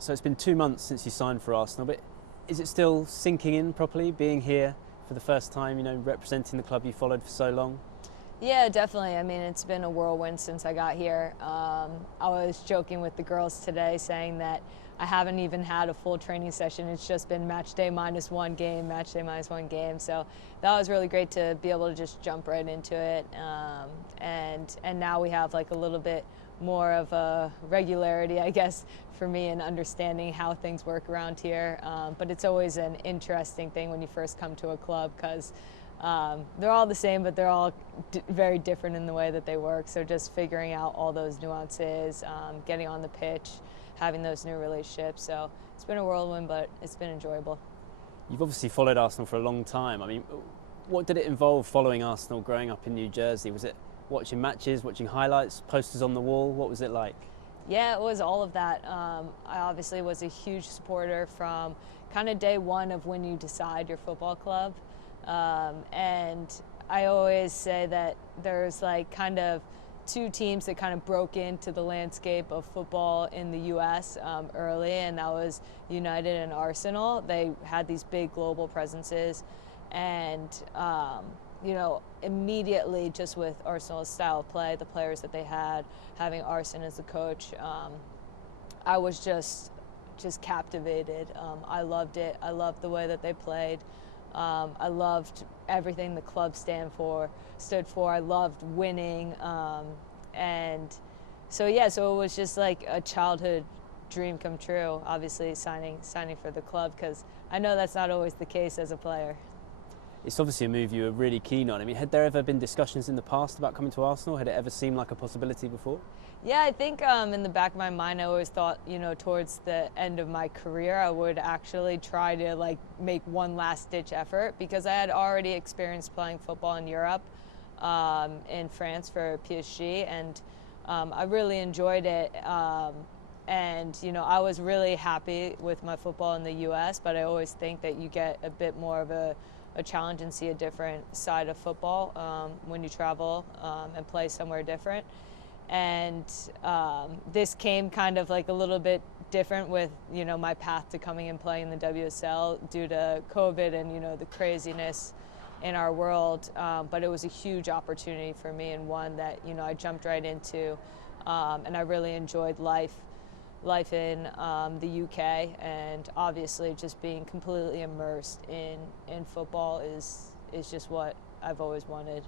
So it's been 2 months since you signed for Arsenal, but is it still sinking in properly, being here for the first time, representing the club you followed for so long? Yeah, definitely. I mean, it's been a whirlwind since I got here. I was joking with the girls today saying that I haven't even had a full training session. It's just been match day minus one game, match day minus one game. So that was really great to be able to just jump right into it. And now we have like a little bit more of a regularity, I guess, for me in understanding how things work around here. But it's always an interesting thing when you first come to a club because they're all the same, but they're all very different in the way that they work. So just figuring out all those nuances, getting on the pitch, having those new relationships. So it's been a whirlwind, but it's been enjoyable. You've obviously followed Arsenal for a long time. I mean, what did it involve following Arsenal growing up in New Jersey? Was it watching matches, watching highlights, posters on the wall? What was it like? Yeah, it was all of that. I obviously was a huge supporter from kind of day one of when you decide your football club. And I always say that there's like kind of two teams that kind of broke into the landscape of football in the U.S. Early, and that was United and Arsenal. They had these big global presences, and immediately just with Arsenal's style of play, the players that they had, having Arsene as the coach, I was just captivated. I loved it. I loved the way that they played. I loved everything the club stood for. I loved winning, and so it was just like a childhood dream come true. Obviously, signing for the club, because I know that's not always the case as a player. It's obviously a move you were really keen on. I mean, had there ever been discussions in the past about coming to Arsenal? Had it ever seemed like a possibility before? Yeah, I think in the back of my mind, I always thought, towards the end of my career, I would actually try to like make one last ditch effort, because I had already experienced playing football in Europe, in France for PSG, and I really enjoyed it. And I was really happy with my football in the U.S., but I always think that you get a bit more of a challenge and see a different side of football when you travel and play somewhere different. And this came kind of like a little bit different with my path to coming and playing in the WSL due to COVID and the craziness in our world. But it was a huge opportunity for me, and one that I jumped right into, and I really enjoyed life in the UK, and obviously just being completely immersed in football is just what I've always wanted.